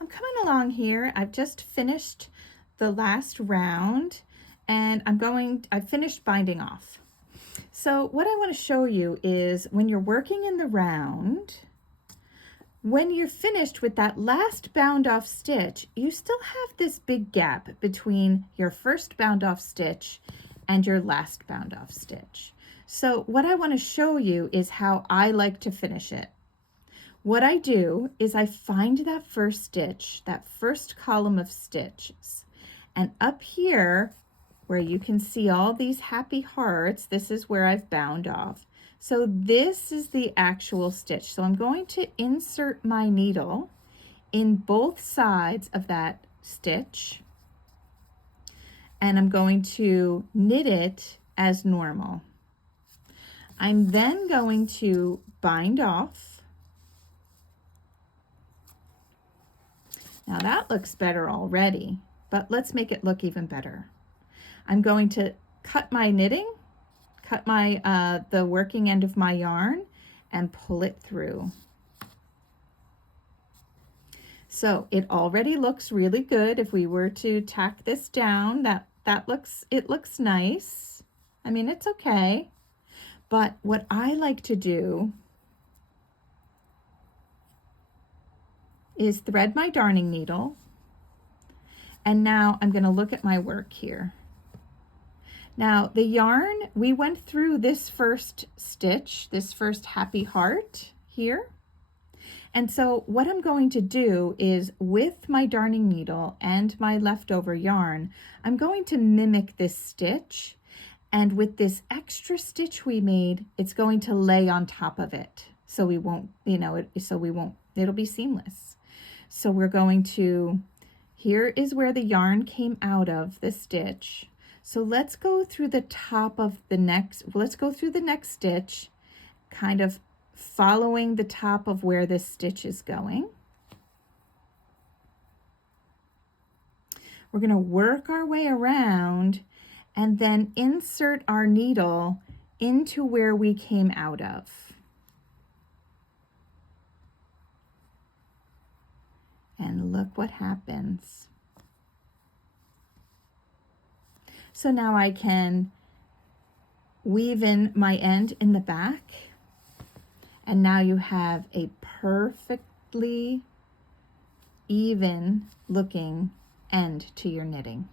I'm coming along here. I've just finished the last round and I've finished binding off. So what I want to show you is when you're working in the round, when you're finished with that last bound off stitch, you still have this big gap between your first bound off stitch and your last bound off stitch. So what I want to show you is how I like to finish it. What I do is I find that first stitch, that first column of stitches, and up here where you can see all these happy hearts, this is where I've bound off. So this is the actual stitch. So I'm going to insert my needle in both sides of that stitch, and I'm going to knit it as normal. I'm then going to bind off. Now that looks better already, but let's make it look even better. I'm going to cut my knitting, cut my the working end of my yarn and pull it through. So it already looks really good. If we were to tack this down, it looks nice. I mean, it's okay. But what I like to do is thread my darning needle. And now I'm going to look at my work here. Now the yarn, we went through this first stitch, this first happy heart here. And so what I'm going to do is with my darning needle and my leftover yarn, I'm going to mimic this stitch. And with this extra stitch we made, it's going to lay on top of it. So we won't, it'll be seamless. So we're going to, here is where the yarn came out of the stitch. So let's go through the top of the next, let's go through the next stitch, kind of following the top of where this stitch is going. We're going to work our way around and then insert our needle into where we came out of. And look what happens. So now I can weave in my end in the back, and now you have a perfectly even looking end to your knitting.